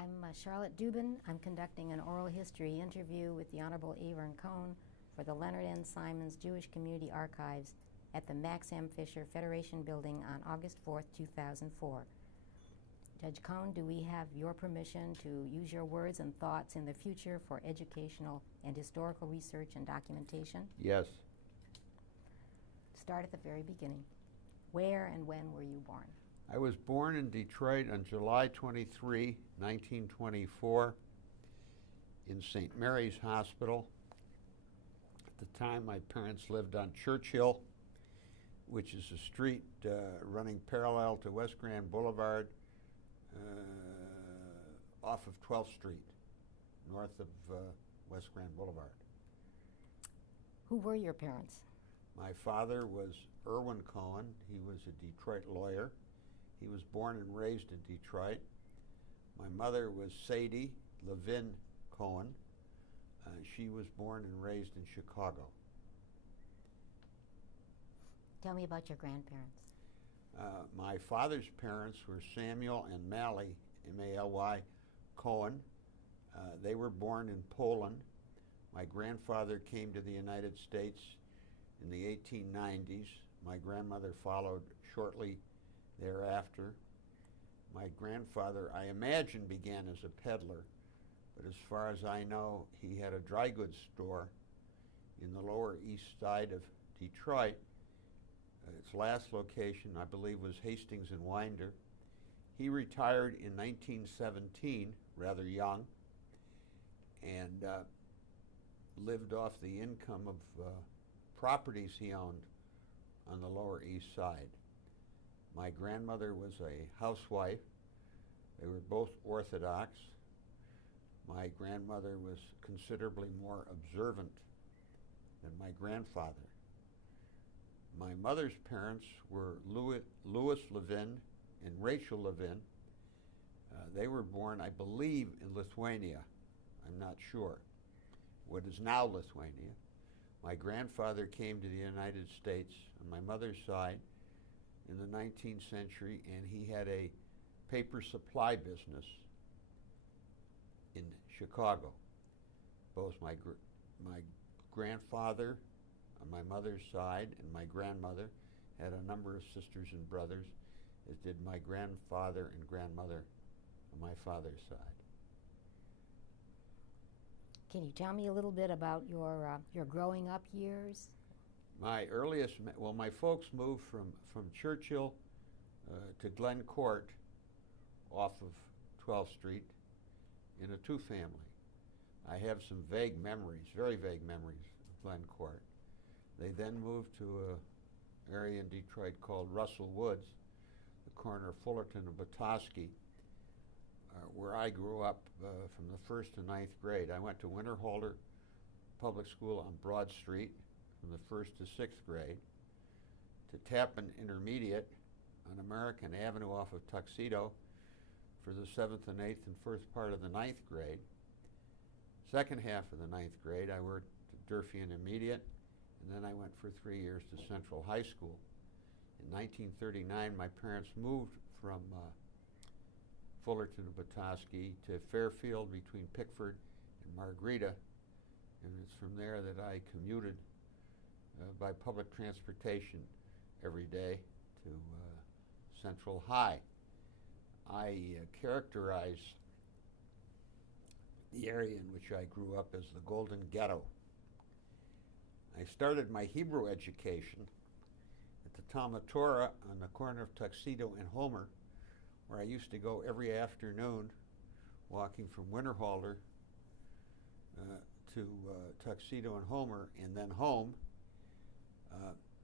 I'm Charlotte Dubin. I'm conducting an oral history interview with the Honorable Avern Cohn for the Leonard and Symons Jewish Community Archives at the Max M. Fisher Federation Building on August 4th, 2004. Judge Cohn, do we have your permission to use your words and thoughts in the future for educational and historical research and documentation? Yes. Start at the very beginning. Where and when were you born? I was born in Detroit on July 23, 1924, in St. Mary's Hospital. At the time, my parents lived on Churchill, which is a street running parallel to West Grand Boulevard, off of 12th Street, north of West Grand Boulevard. Who were your parents? My father was Irwin Cohn. He was a Detroit lawyer. He was born and raised in Detroit. My mother was Sadie Levin Cohn. She was born and raised in Chicago. Tell me about your grandparents. My father's parents were Samuel and Mally, M-A-L-Y, Cohen. They were born in Poland. My grandfather came to the United States in the 1890s. My grandmother followed shortly thereafter. My grandfather, I imagine, began as a peddler, but as far as I know, he had a dry goods store in the Lower East Side of Detroit. Its last location, I believe, was Hastings and Winder. He retired in 1917, rather young, and lived off the income of properties he owned on the Lower East Side. My grandmother was a housewife. They were both Orthodox. My grandmother was considerably more observant than my grandfather. My mother's parents were Louis Levin and Rachel Levin. They were born, I believe, in Lithuania. I'm not sure. What is now Lithuania. My grandfather came to the United States on my mother's side in the 19th century, and he had a paper supply business in Chicago. Both my grandfather on my mother's side and my grandmother had a number of sisters and brothers, as did my grandfather and grandmother on my father's side. Can you tell me a little bit about your growing up years? My earliest, well, my folks moved from Churchill to Glen Court off of 12th Street in a two-family. I have some vague memories, very vague memories of Glen Court. They then moved to an area in Detroit called Russell Woods, the corner of Fullerton and Botosky, where I grew up from the 1st to 9th grade. I went to Winterhalter Public School on Broad Street from the 1st to 6th grade, to Tappan Intermediate on American Avenue off of Tuxedo for the 7th and 8th and first part of the 9th grade. Second half of the 9th grade, I worked at Durfee Intermediate, and then I went for 3 years to Central High School. In 1939, my parents moved from Fullerton and Botosky to Fairfield between Pickford and Margarita, and it's from there that I commuted by public transportation every day to Central High. I characterize the area in which I grew up as the Golden Ghetto. I started my Hebrew education at the Talmud Torah on the corner of Tuxedo and Homer, where I used to go every afternoon walking from Winterhalter to Tuxedo and Homer and then home.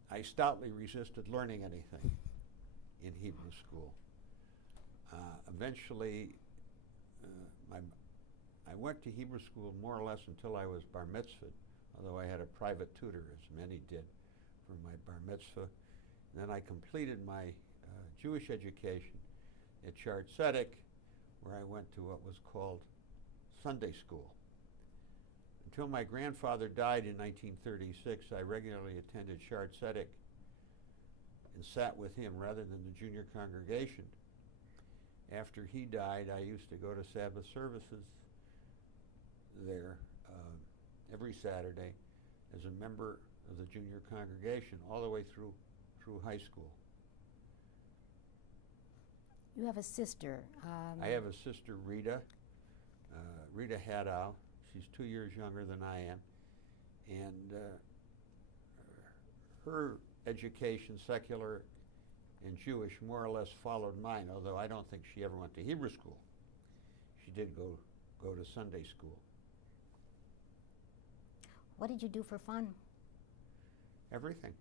I stoutly resisted learning anything in Hebrew school. Eventually, I went to Hebrew school more or less until I was bar mitzvahed, although I had a private tutor, as many did, for my bar mitzvah. And then I completed my Jewish education at Charitable, where I went to what was called Sunday school. Until my grandfather died in 1936, I regularly attended Schwartz and sat with him rather than the junior congregation. after he died, I used to go to Sabbath services there every Saturday as a member of the junior congregation all the way through high school. You have a sister. I have a sister, Rita, Rita Haddow. She's 2 years younger than I am. And her education, secular and Jewish, more or less followed mine, although I don't think she ever went to Hebrew school. She did go to Sunday school. What did you do for fun? Everything.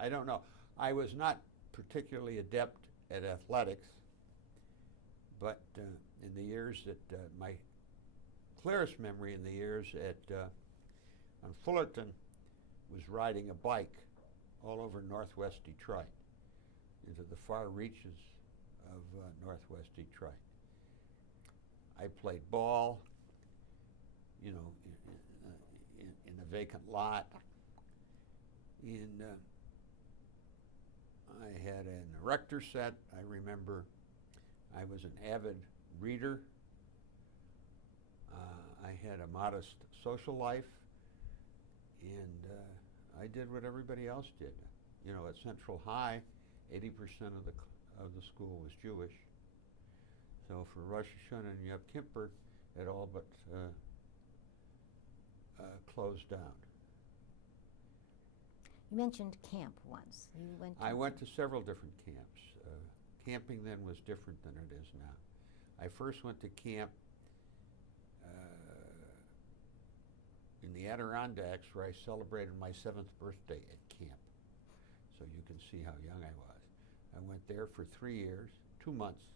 I don't know. I was not particularly adept at athletics, but in the years that my clearest memory in the years on Fullerton was riding a bike all over northwest Detroit into the far reaches of northwest Detroit. I played ball, you know, in a vacant lot. And I had an erector set. I remember I was an avid reader. I had a modest social life, and I did what everybody else did. You know, at Central High, 80% of the school was Jewish. So for Rosh Hashanah and Yom Kippur, it all but closed down. You mentioned camp once. You went. I went to several different camps. Camping then was different than it is now. I first went to camp in the Adirondacks, where I celebrated my 7th birthday at camp. So you can see how young I was. I went there for 3 years, 2 months.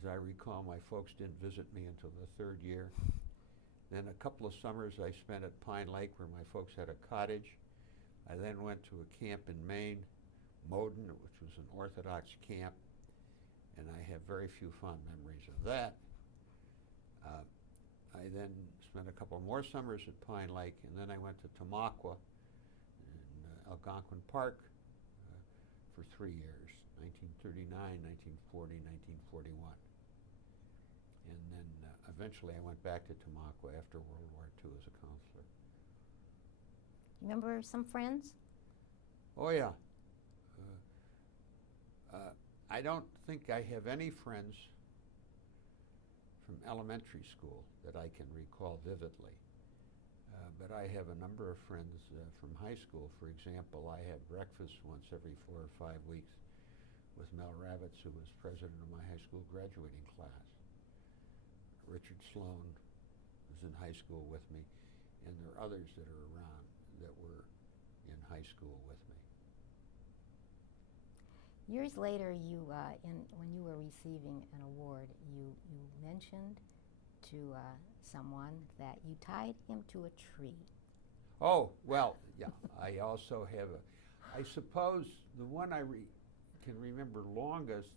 As I recall, my folks didn't visit me until the 3rd year. Then a couple of summers I spent at Pine Lake, where my folks had a cottage. I then went to a camp in Maine, Moden, which was an Orthodox camp, and I have very few fond memories of that. I then spent a couple more summers at Pine Lake, and then I went to Tamaqua in Algonquin Park for 3 years, 1939, 1940, 1941. And then eventually I went back to Tamaqua after World War II as a counselor. Remember some friends? Oh, yeah. I don't think I have any friends from elementary school that I can recall vividly. But I have a number of friends from high school. For example, I had breakfast once every 4 or 5 weeks with Mel Ravitz, who was president of my high school graduating class. Richard Sloan was in high school with me, and there are others that are around that were in high school with me. Years later, when you were receiving an award, you mentioned to someone that you tied him to a tree. Oh, well, yeah. I also have I suppose the one I can remember longest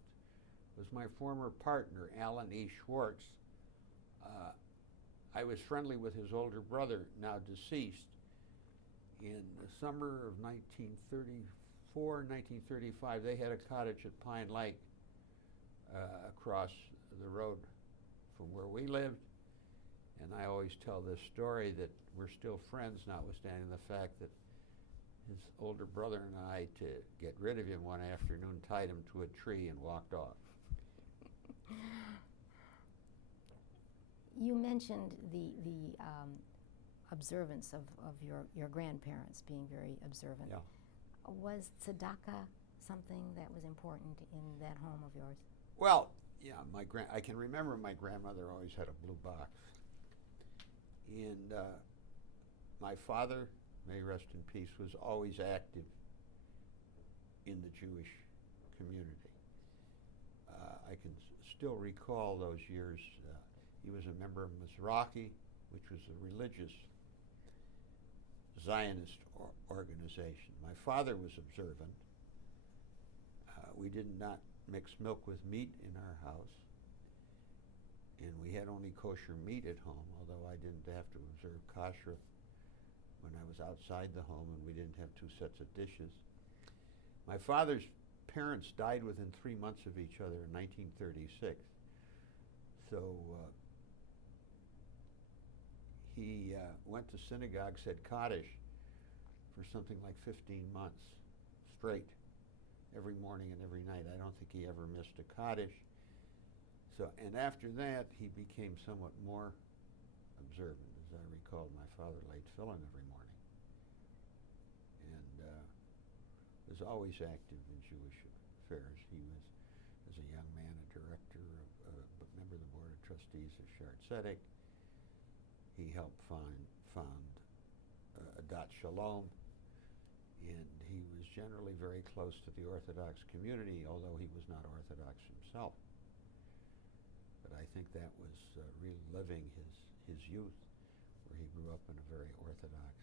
was my former partner, Alan E. Schwartz. I was friendly with his older brother, now deceased. In the summer of 1934, 1935, they had a cottage at Pine Lake across the road from where we lived. And I always tell this story that we're still friends, notwithstanding the fact that his older brother and I, to get rid of him one afternoon, tied him to a tree and walked off. You mentioned the observance of your grandparents being very observant. Yeah. Was tzedakah something that was important in that home of yours? Well, yeah, I can remember my grandmother always had a blue box. And my father, may he rest in peace, was always active in the Jewish community. I can still recall those years. He was a member of Mizrahi, which was a religious Zionist organization. My father was observant. We did not mix milk with meat in our house, and we had only kosher meat at home, although I didn't have to observe kashrut when I was outside the home, and we didn't have 2 sets of dishes. My father's parents died within 3 months of each other in 1936. So he went to synagogue, said Kaddish, for something like 15 months straight, every morning and every night. I don't think he ever missed a Kaddish. So, and after that, he became somewhat more observant. As I recall, my father laid fill-in every morning, and was always active in Jewish affairs. He was, as a young man, a director of a member of the board of trustees of Schwartz. He helped found Adat Shalom, and he was generally very close to the Orthodox community, although he was not Orthodox himself. But I think that was reliving his youth, where he grew up in a very Orthodox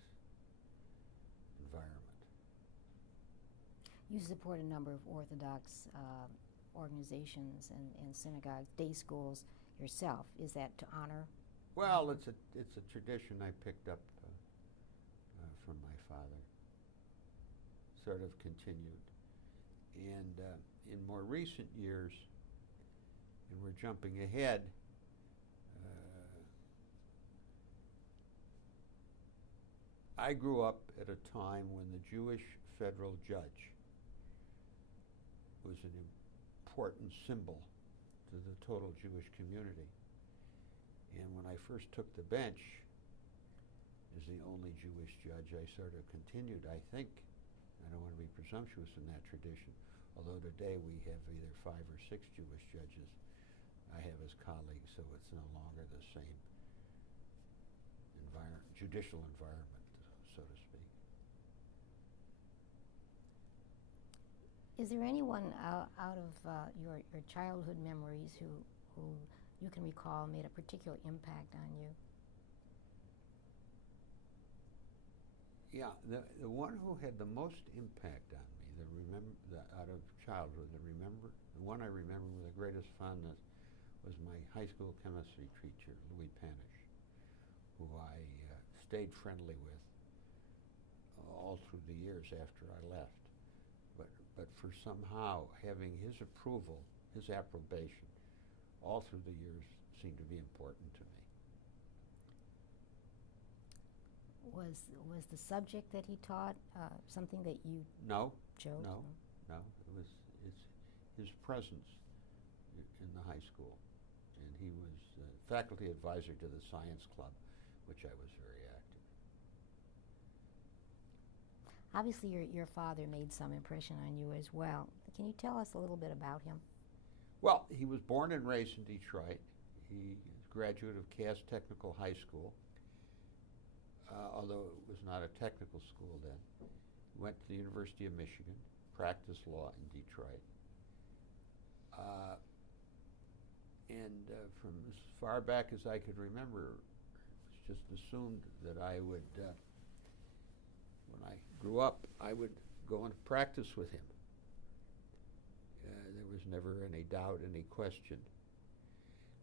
environment. You support a number of Orthodox organizations and synagogues, day schools yourself. Is that to honor? Well, it's a tradition I picked up from my father. Sort of continued, and in more recent years, and we're jumping ahead, I grew up at a time when the Jewish federal judge was an important symbol to the total Jewish community. And when I first took the bench as the only Jewish judge, I sort of continued, I think. I don't want to be presumptuous in that tradition, although today we have either 5 or 6 Jewish judges I have as colleagues, so it's no longer the same judicial environment, so to speak. Is there anyone out of your childhood memories who you can recall made a particular impact on you? Yeah, the one who had the most impact on me, out of childhood, the one I remember with the greatest fondness was my high school chemistry teacher, Louis Panish, who I stayed friendly with all through the years after I left. But for somehow having his approval, his approbation, all through the years seemed to be important to me. Was the subject that he taught something that you chose? No. It was his presence in the high school, and he was faculty advisor to the science club, which I was very active. Obviously, your father made some impression on you as well. Can you tell us a little bit about him? Well, he was born and raised in Detroit. He is a graduate of Cass Technical High School, although it was not a technical school then. He went to the University of Michigan, practiced law in Detroit. And from as far back as I could remember, it was just assumed that I would, when I grew up, I would go and practice with him. There was never any doubt, any question.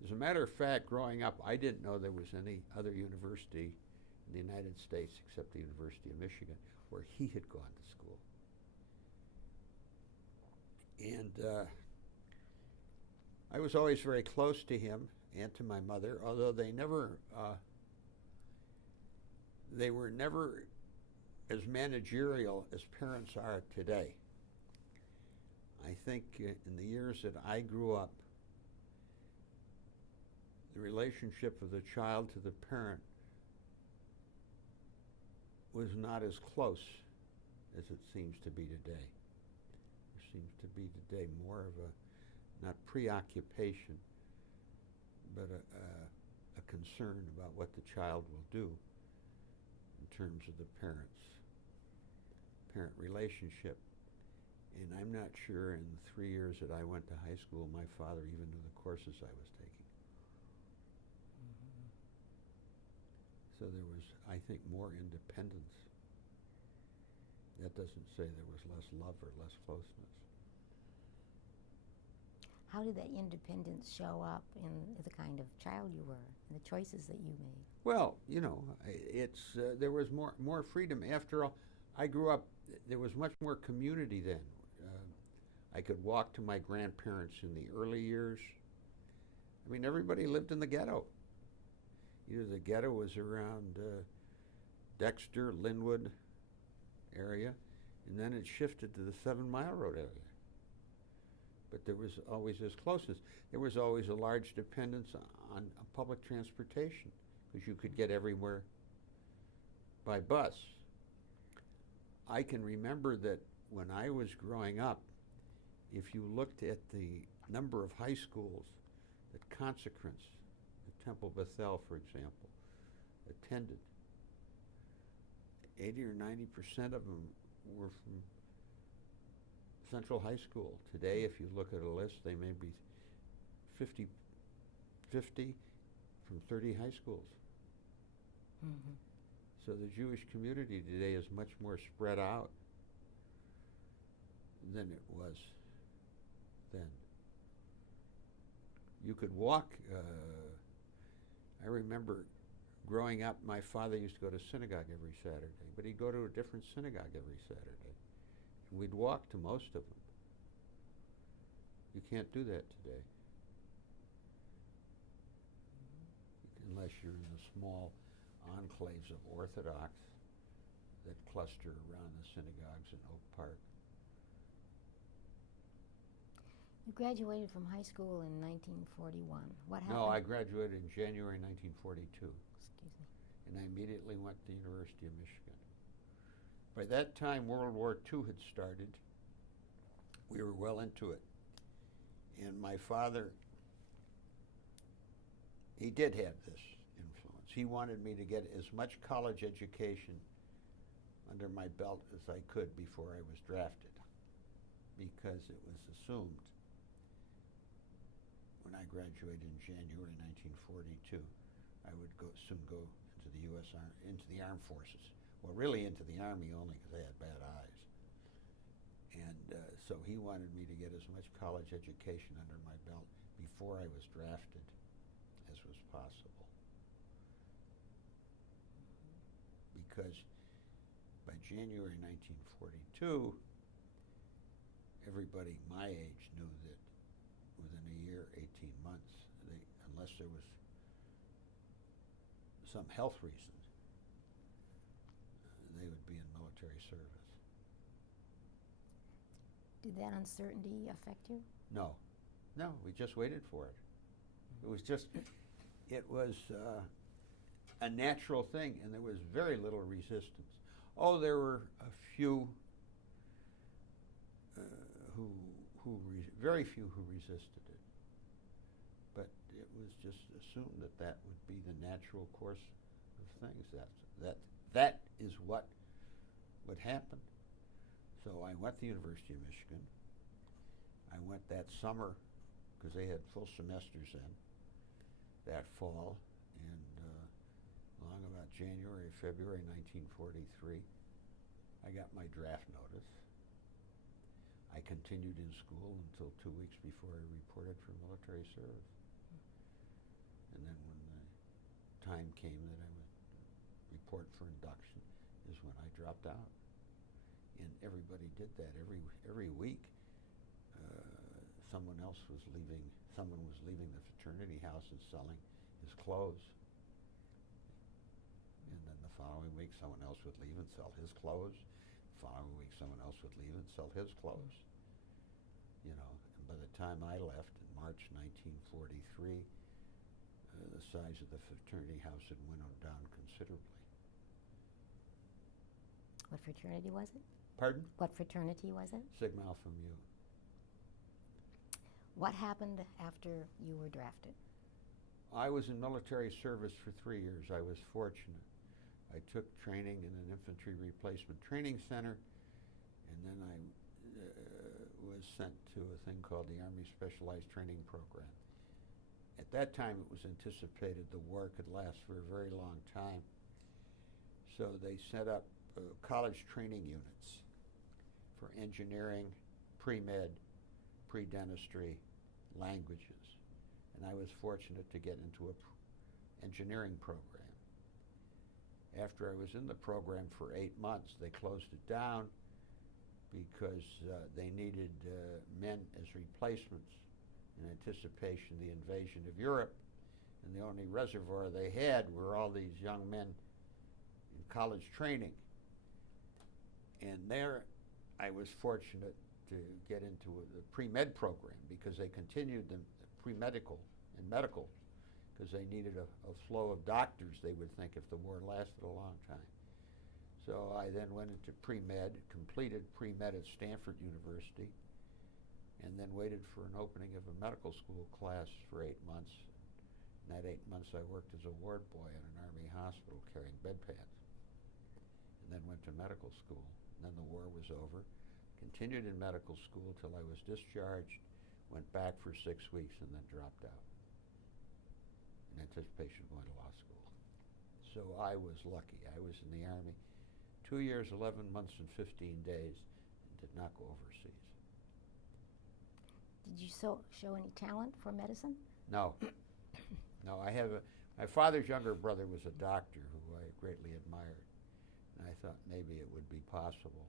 As a matter of fact, growing up, I didn't know there was any other university in the United States except the University of Michigan where he had gone to school. And I was always very close to him and to my mother, although they were never as managerial as parents are today. I think in the years that I grew up, the relationship of the child to the parent was not as close as it seems to be today. There seems to be today more of a, not preoccupation, but a concern about what the child will do in terms of the parent relationship. And I'm not sure in the 3 years that I went to high school, my father even knew the courses I was taking. Mm-hmm. So there was, I think, more independence. That doesn't say there was less love or less closeness. How did that independence show up in the kind of child you were, and the choices that you made? Well, you know, there was more freedom. After all, I grew up, there was much more community then. I could walk to my grandparents in the early years. I mean, everybody lived in the ghetto. Either the ghetto was around Dexter, Linwood area, and then it shifted to the 7 Mile Road area. But there was always this closeness. There was always a large dependence on public transportation because you could get everywhere by bus. I can remember that when I was growing up, if you looked at the number of high schools that consecrants at Temple Bethel, for example, attended, 80 or 90% of them were from Central High School. Today, if you look at a list, they may be 50 from 30 high schools. Mm-hmm. So the Jewish community today is much more spread out than it was then. You could walk. I remember growing up, my father used to go to synagogue every Saturday, but he'd go to a different synagogue every Saturday. And we'd walk to most of them. You can't do that today. Unless you're in the small enclaves of Orthodox that cluster around the synagogues in Oak Park. You graduated from high school in 1941. What happened? No, I graduated in January 1942. Excuse me. And I immediately went to the University of Michigan. By that time, World War II had started. We were well into it. And my father, he did have this influence. He wanted me to get as much college education under my belt as I could before I was drafted, because it was assumed when I graduated in January 1942, I would soon go into the into the armed forces. Well, really into the Army only because I had bad eyes. And so he wanted me to get as much college education under my belt before I was drafted as was possible. Because by January 1942, everybody my age knew that within a year, 18 months, unless there was some health reason, they would be in military service. Did that uncertainty affect you? No, we just waited for it. It was a natural thing, and there was very little resistance. Oh, there were a few very few who resisted it. But it was just assumed that that would be the natural course of things. That is what would happen. So I went to the University of Michigan. I went that summer because they had full semesters then, that fall, and along about January, February 1943, I got my draft notice. I continued in school until 2 weeks before I reported for military service. And then when the time came that I would report for induction is when I dropped out. And everybody did that. Every week, someone was leaving the fraternity house and selling his clothes. And then the following week, someone else would leave and sell his clothes. The following week, someone else would leave and sell his clothes. You know, and by the time I left in March 1943, the size of the fraternity house had winnowed down considerably. What fraternity was it? Pardon? What fraternity was it? Sigma Alpha Mu. What happened after you were drafted? I was in military service for 3 years. I was fortunate. I took training in an infantry replacement training center, and then I was sent to a thing called the Army Specialized Training Program. At that time, it was anticipated the war could last for a very long time. So they set up college training units for engineering, pre-med, pre-dentistry, languages. And I was fortunate to get into an engineering program. After I was in the program for 8 months, they closed it down, because they needed men as replacements in anticipation of the invasion of Europe. And the only reservoir they had were all these young men in college training. And there I was fortunate to get into the pre-med program because they continued the pre-medical and medical because they needed a flow of doctors, they would think, if the war lasted a long time. So I then went into pre-med, completed pre-med at Stanford University, and then waited for an opening of a medical school class for 8 months. In that 8 months I worked as a ward boy in an Army hospital carrying bedpans, and then went to medical school. And then the war was over, continued in medical school till I was discharged, went back for 6 weeks, and then dropped out in anticipation of going to law school. So I was lucky. I was in the Army 2 years, 11 months, and 15 days, and did not go overseas. Did you show any talent for medicine? No. No, my father's younger brother was a doctor who I greatly admired, and I thought maybe it would be possible.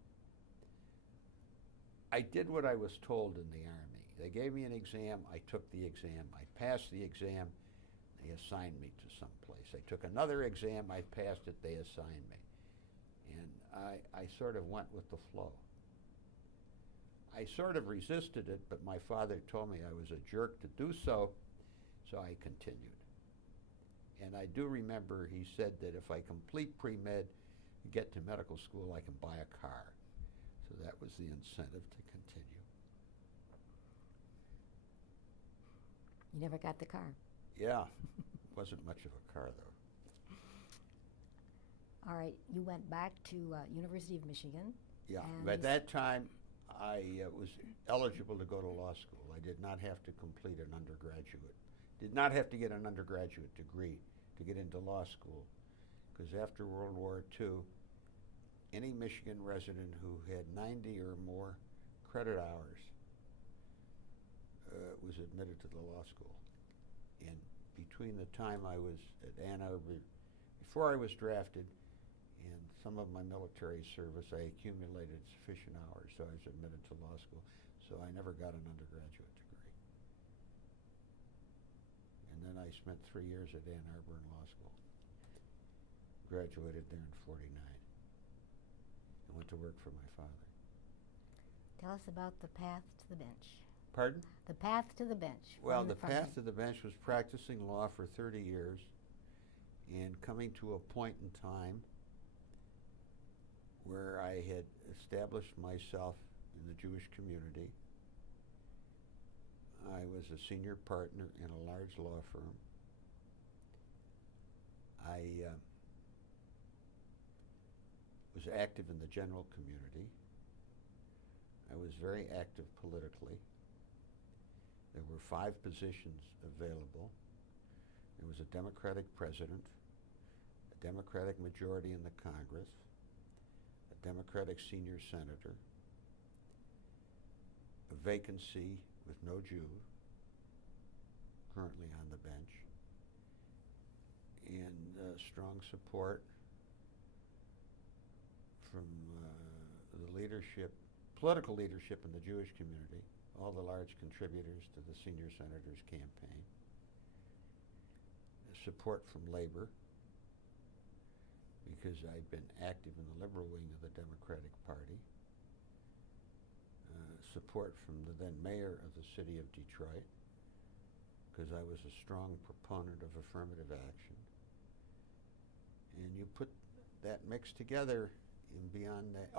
I did what I was told in the Army. They gave me an exam, I took the exam, I passed the exam, they assigned me to some place. I took another exam, I passed it, they assigned me. And I sort of went with the flow. I sort of resisted it, but my father told me I was a jerk to do so, so I continued. And I do remember he said that if I complete pre-med, get to medical school, I can buy a car. So that was the incentive to continue. You never got the car? Yeah, wasn't much of a car though. All right, you went back to University of Michigan. Yeah, by that time I was eligible to go to law school. I did not have to complete an undergraduate. Did not have to get an undergraduate degree to get into law school, because after World War II, any Michigan resident who had 90 or more credit hours was admitted to the law school. And between the time I was at Ann Arbor, before I was drafted, and some of my military service, I accumulated sufficient hours, so I was admitted to law school. So I never got an undergraduate degree. And then I spent 3 years at Ann Arbor in law school. Graduated there in '49. I went to work for my father. Tell us about the path to the bench. Pardon? The path to the bench. Well, the path to the bench was practicing law for 30 years and coming to a point in time where I had established myself in the Jewish community. I was a senior partner in a large law firm. I was active in the general community. I was very active politically. There were 5 positions available. There was a Democratic president, a Democratic majority in the Congress, a Democratic senior senator, a vacancy with no Jew currently on the bench, and strong support from the leadership, political leadership in the Jewish community, all the large contributors to the senior senator's campaign, support from labor, because I'd been active in the liberal wing of the Democratic Party, support from the then mayor of the city of Detroit, because I was a strong proponent of affirmative action. And you put that mix together, and beyond that,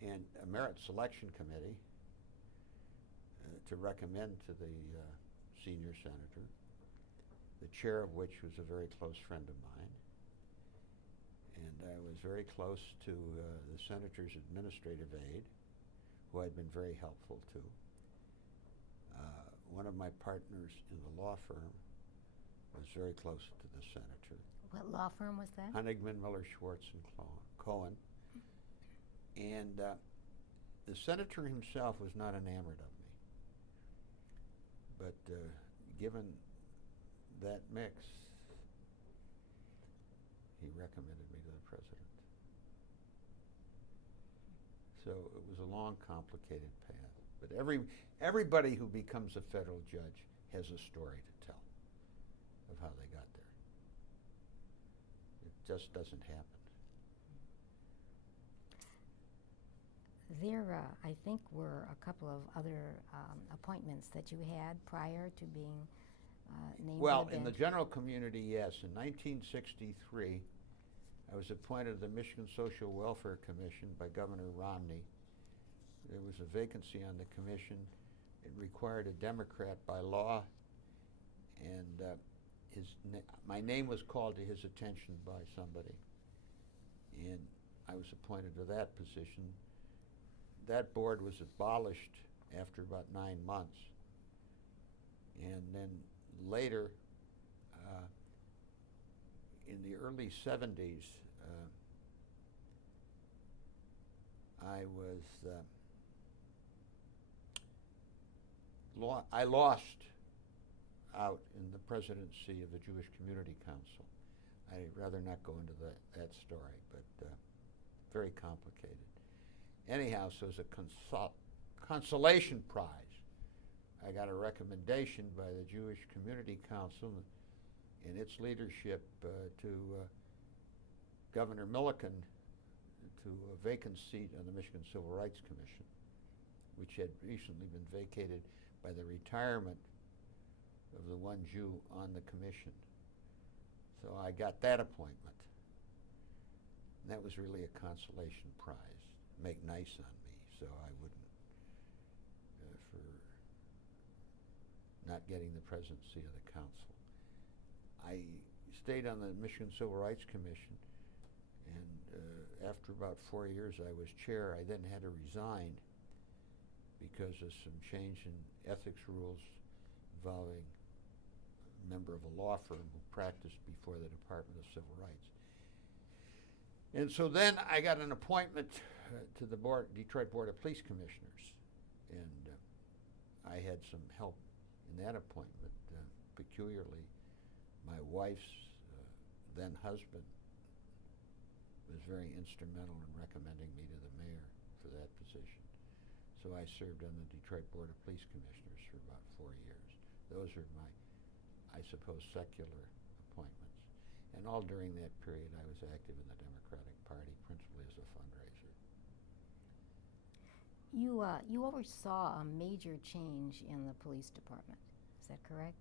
and a merit selection committee to recommend to the senior senator, the chair of which was a very close friend of mine. And I was very close to the senator's administrative aide, who I'd been very helpful to. One of my partners in the law firm was very close to the senator. What law firm was that? Honigman, Miller, Schwartz, and Cohen. And the senator himself was not enamored of me. But given that mix, he recommended me to the president. So it was a long, complicated path. But everybody who becomes a federal judge has a story to tell of how they got there. It just doesn't happen. There, I think, were a couple of other appointments that you had prior to being named Well, to the in the bench. general community, yes. In 1963, I was appointed to the Michigan Social Welfare Commission by Governor Romney. There was a vacancy on the commission. It required a Democrat by law, and my name was called to his attention by somebody, and I was appointed to that position. That board was abolished after about 9 months, and then later, in the early 70s, I lost out in the presidency of the Jewish Community Council. I'd rather not go into that story, but very complicated. Anyhow, so as a consolation prize, I got a recommendation by the Jewish Community Council in its leadership to Governor Milliken to a vacant seat on the Michigan Civil Rights Commission, which had recently been vacated by the retirement of the one Jew on the commission. So I got that appointment. And that was really a consolation prize, make nice on me, so I wouldn't, for not getting the presidency of the council. I stayed on the Michigan Civil Rights Commission, and after about 4 years I was chair. I then had to resign because of some change in ethics rules involving a member of a law firm who practiced before the Department of Civil Rights. And so then I got an appointment to the Detroit Board of Police Commissioners, and I had some help in that appointment. Peculiarly, my wife's then husband was very instrumental in recommending me to the mayor for that position. So I served on the Detroit Board of Police Commissioners for about 4 years. Those are my, I suppose, secular appointments. And all during that period I was active in the Democratic Party, principally as a fundraiser. You oversaw a major change in the police department. Is that correct?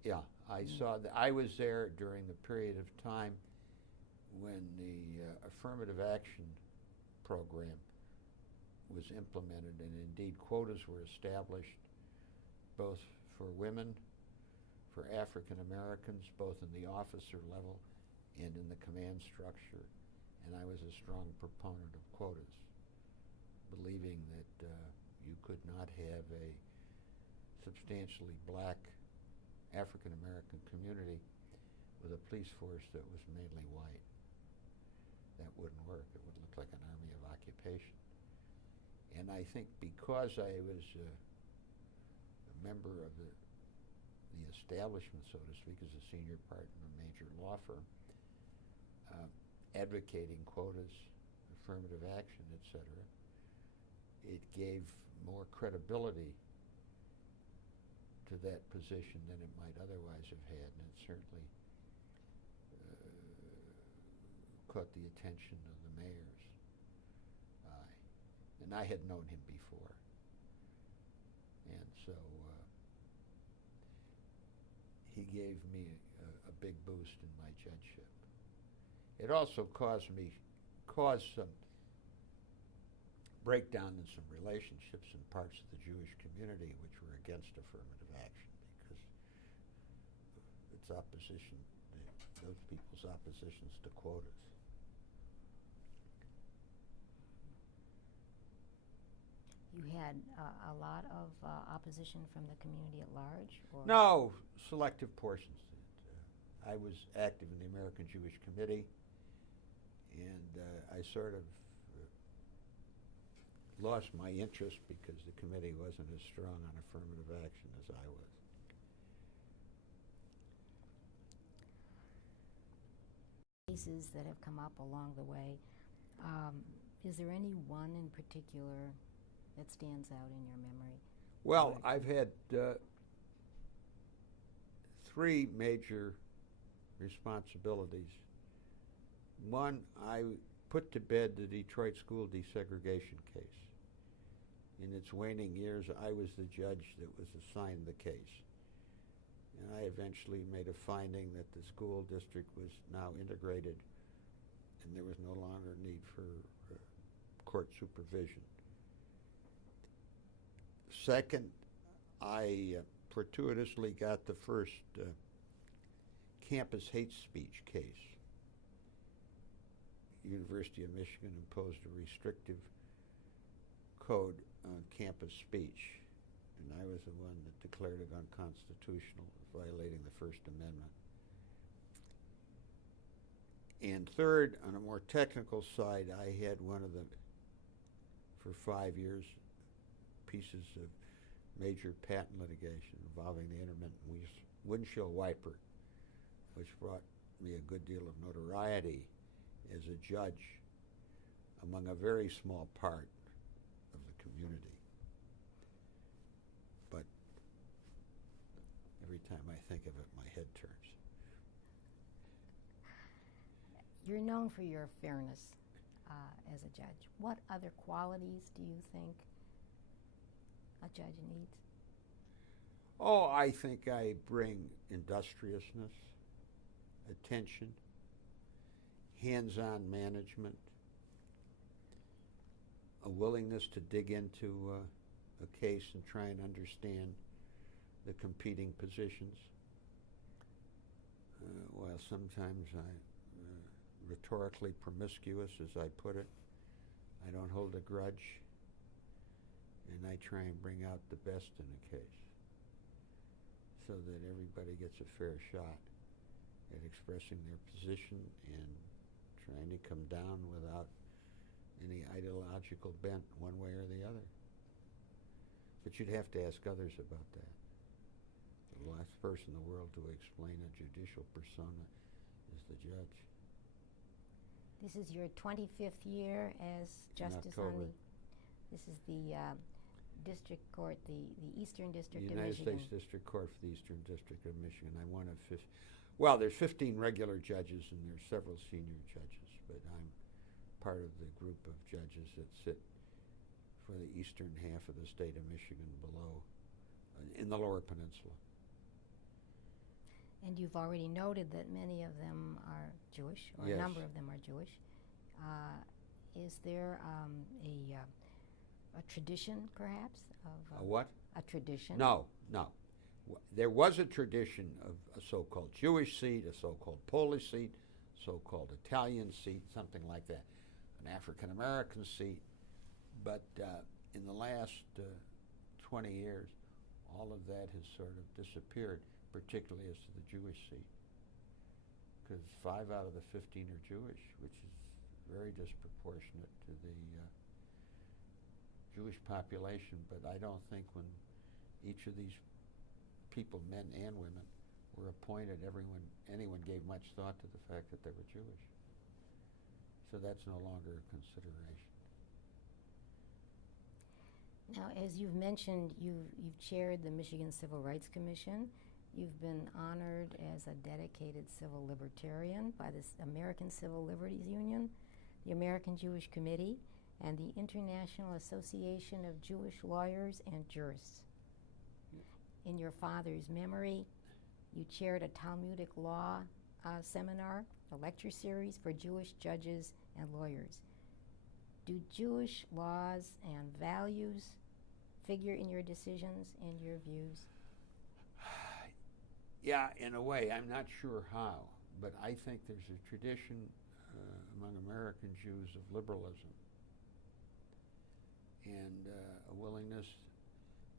Yeah, I saw that. I was there during the period of time when the affirmative action program was implemented, and indeed quotas were established both for women, for African Americans, both in the officer level and in the command structure. And I was a strong proponent of quotas, believing that you could not have a substantially black African American community with a police force that was mainly white. That wouldn't work. It would look like an army of occupation. And I think because I was a member of the establishment, so to speak, as a senior partner in a major law firm, advocating quotas, affirmative action, etc., it gave more credibility to that position than it might otherwise have had, and it certainly caught the attention of the mayor's eye. And I had known him before. And so he gave me a big boost in my judgeship. It also caused some breakdown in some relationships in parts of the Jewish community which were against affirmative action because of its opposition, those people's oppositions to quotas. You had a lot of opposition from the community at large? Or? No, selective portions. I was active in the American Jewish Committee, and I sort of lost my interest because the committee wasn't as strong on affirmative action as I was. Cases that have come up along the way. Is there any one in particular that stands out in your memory? Well, I've had three major responsibilities. One, I put to bed the Detroit school desegregation case. In its waning years, I was the judge that was assigned the case. And I eventually made a finding that the school district was now integrated and there was no longer need for court supervision. Second, I fortuitously got the first campus hate speech case. University of Michigan imposed a restrictive code on campus speech, and I was the one that declared it unconstitutional, violating the First Amendment. And third, on a more technical side, I had one of the, for 5 years, pieces of major patent litigation involving the intermittent windshield wiper, which brought me a good deal of notoriety as a judge among a very small part of the community. But every time I think of it, my head turns. You're known for your fairness as a judge. What other qualities do you think a judge needs? Oh, I think I bring industriousness, attention, hands-on management, a willingness to dig into a case and try and understand the competing positions. While sometimes rhetorically promiscuous, as I put it, I don't hold a grudge, and I try and bring out the best in a case so that everybody gets a fair shot at expressing their position and trying to come down without any ideological bent one way or the other. But you'd have to ask others about that. The last person in the world to explain a judicial persona is the judge. This is your 25th year as justice on the. This is the district court, the Eastern District of Michigan. The United States District Court for the Eastern District of Michigan. I'm one of well, there's 15 regular judges and there's several senior judges, but I'm part of the group of judges that sit for the eastern half of the state of Michigan below, in the Lower Peninsula. And you've already noted that many of them are Jewish, or yes. A number of them are Jewish. Is there a tradition, perhaps? Of a what? A tradition? No. There was a tradition of a so-called Jewish seat, a so-called Polish seat, so-called Italian seat, something like that, an African-American seat. But in the last 20 years, all of that has sort of disappeared, particularly as to the Jewish seat, because 5 out of the 15 are Jewish, which is very disproportionate to the Jewish population. But I don't think when each of these people, men and women, were appointed, anyone gave much thought to the fact that they were Jewish. So that's no longer a consideration. Now, as you've mentioned, you've chaired the Michigan Civil Rights Commission. You've been honored as a dedicated civil libertarian by the American Civil Liberties Union, the American Jewish Committee, and the International Association of Jewish Lawyers and Juris. In your father's memory, you chaired a Talmudic law seminar, a lecture series for Jewish judges and lawyers. Do Jewish laws and values figure in your decisions and your views? Yeah, in a way. I'm not sure how, but I think there's a tradition among American Jews of liberalism and a willingness,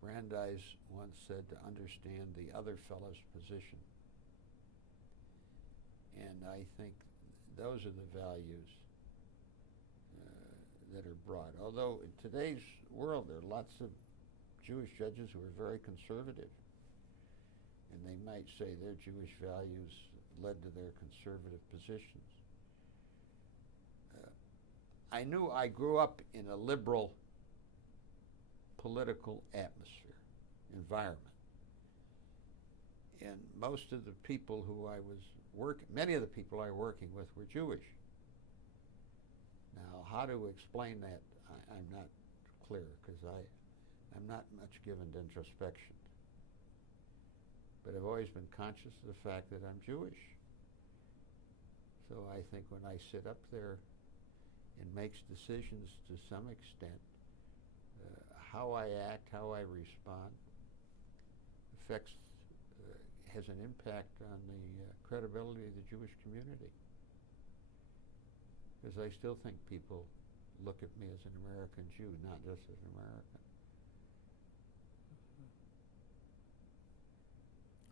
Brandeis once said, to understand the other fellow's position. And I think those are the values that are brought. Although in today's world there are lots of Jewish judges who are very conservative, and they might say their Jewish values led to their conservative positions. I knew I grew up in a liberal political atmosphere, environment. And most of the people who I was many of the people I was working with were Jewish. Now, how to explain that, I'm not clear, because I'm not much given to introspection. But I've always been conscious of the fact that I'm Jewish. So I think when I sit up there and makes decisions to some extent, how I act, how I respond, has an impact on the credibility of the Jewish community. Because I still think people look at me as an American Jew, not just as an American.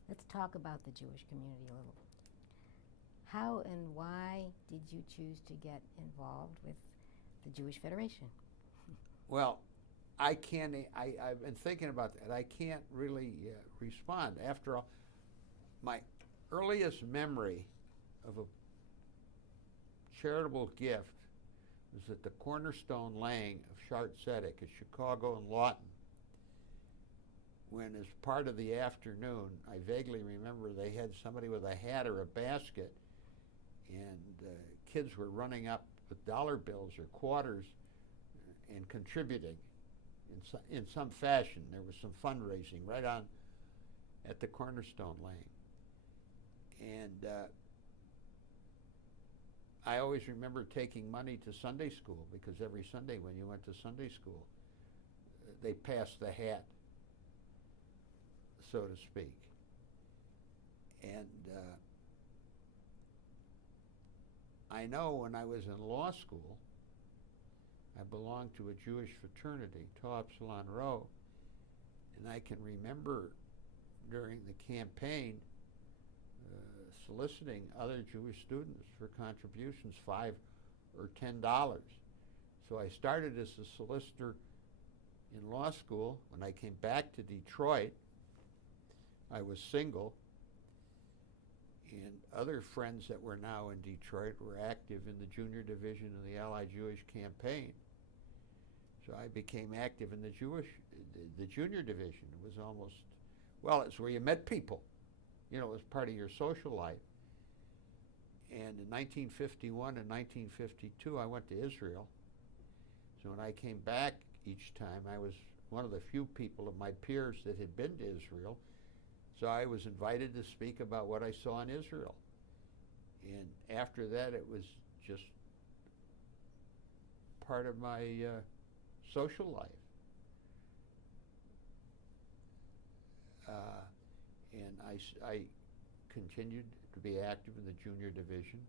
Let's talk about the Jewish community a little. How and why did you choose to get involved with the Jewish Federation? Well, I've been thinking about that. I can't really respond. After all, my earliest memory of a charitable gift was at the cornerstone laying of Schwartz at Chicago and Lawton, when as part of the afternoon, I vaguely remember they had somebody with a hat or a basket, and kids were running up with dollar bills or quarters and contributing in some fashion. There was some fundraising right on at the cornerstone laying. And I always remember taking money to Sunday school, because every Sunday when you went to Sunday school, they passed the hat, so to speak. And I know when I was in law school, I belonged to a Jewish fraternity, Tau Epsilon Rho, and I can remember during the campaign soliciting other Jewish students for contributions, $5 or $10. So I started as a solicitor in law school. When I came back to Detroit, I was single, and other friends that were now in Detroit were active in the junior division of the Allied Jewish campaign. So I became active in the junior division. It was almost, well, it's where you met people. You know, it was part of your social life. And in 1951 and 1952, I went to Israel. So when I came back each time, I was one of the few people of my peers that had been to Israel. So I was invited to speak about what I saw in Israel. And after that, it was just part of my social life. And I continued to be active in the junior division.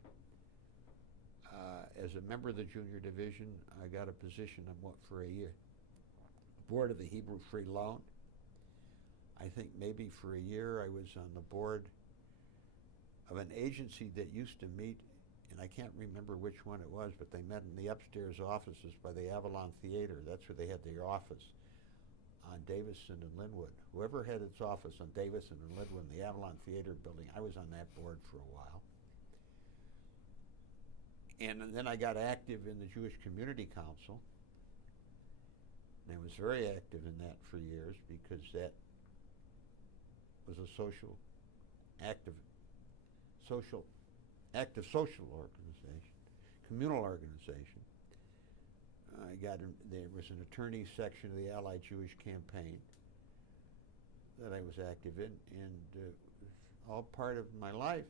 As a member of the junior division, I got a position for a year. Board of the Hebrew Free Loan. I think maybe for a year I was on the board of an agency that used to meet, and I can't remember which one it was, but they met in the upstairs offices by the Avalon Theater. That's where they had their office, on Davison and Linwood. Whoever had its office on Davison and Linwood in the Avalon Theater building, I was on that board for a while. And then I got active in the Jewish Community Council. And I was very active in that for years, because that was a active social organization, communal organization. There was an attorney section of the Allied Jewish campaign that I was active in, and all part of my life.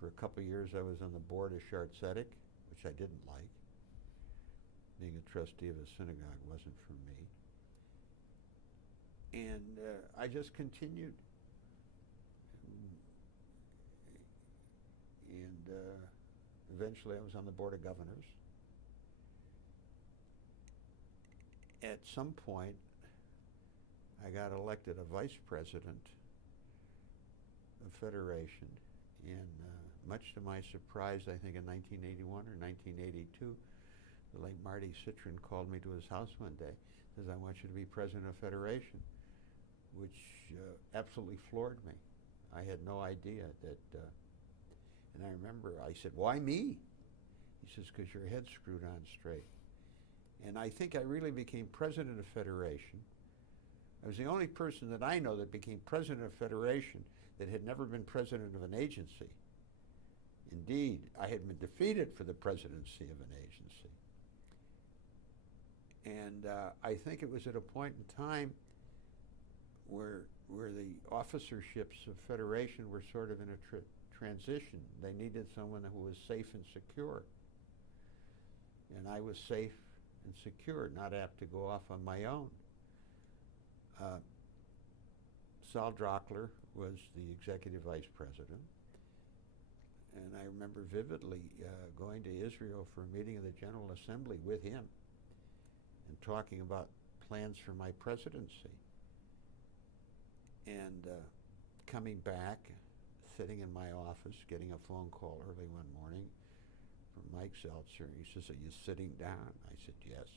For a couple of years, I was on the board of Schwartz, which I didn't like. Being a trustee of a synagogue wasn't for me. And I just continued. And eventually I was on the Board of Governors. At some point, I got elected a vice president of Federation, and much to my surprise, I think in 1981 or 1982, the late Marty Citron called me to his house one day, says, "I want you to be president of Federation," which absolutely floored me. I had no idea that, and I remember I said, "Why me?" He says, because your head's screwed on straight. And I think I really became president of Federation. I was the only person that I know that became president of Federation that had never been president of an agency. Indeed, I had been defeated for the presidency of an agency. And I think it was at a point in time where the officerships of Federation were sort of in a transition. They needed someone who was safe and secure. And I was safe and secure, not apt to go off on my own. Sal Drockler was the executive vice president. And I remember vividly going to Israel for a meeting of the General Assembly with him and talking about plans for my presidency. And coming back, sitting in my office, getting a phone call early one morning from Mike Zeltzer. He says, "Are you sitting down?" I said, "Yes."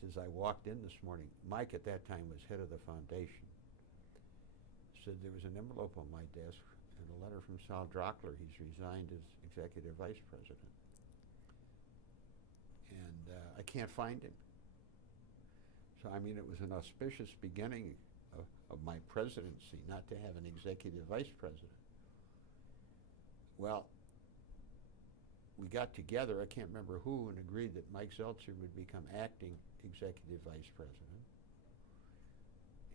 He says, "I walked in this morning." Mike at that time was head of the foundation. He said, "There was an envelope on my desk and a letter from Sal Drockler. He's resigned as executive vice president. And I can't find him." So, I mean, it was an auspicious beginning of my presidency, not to have an executive vice president. Well, we got together, I can't remember who, and agreed that Mike Zeltzer would become acting executive vice president.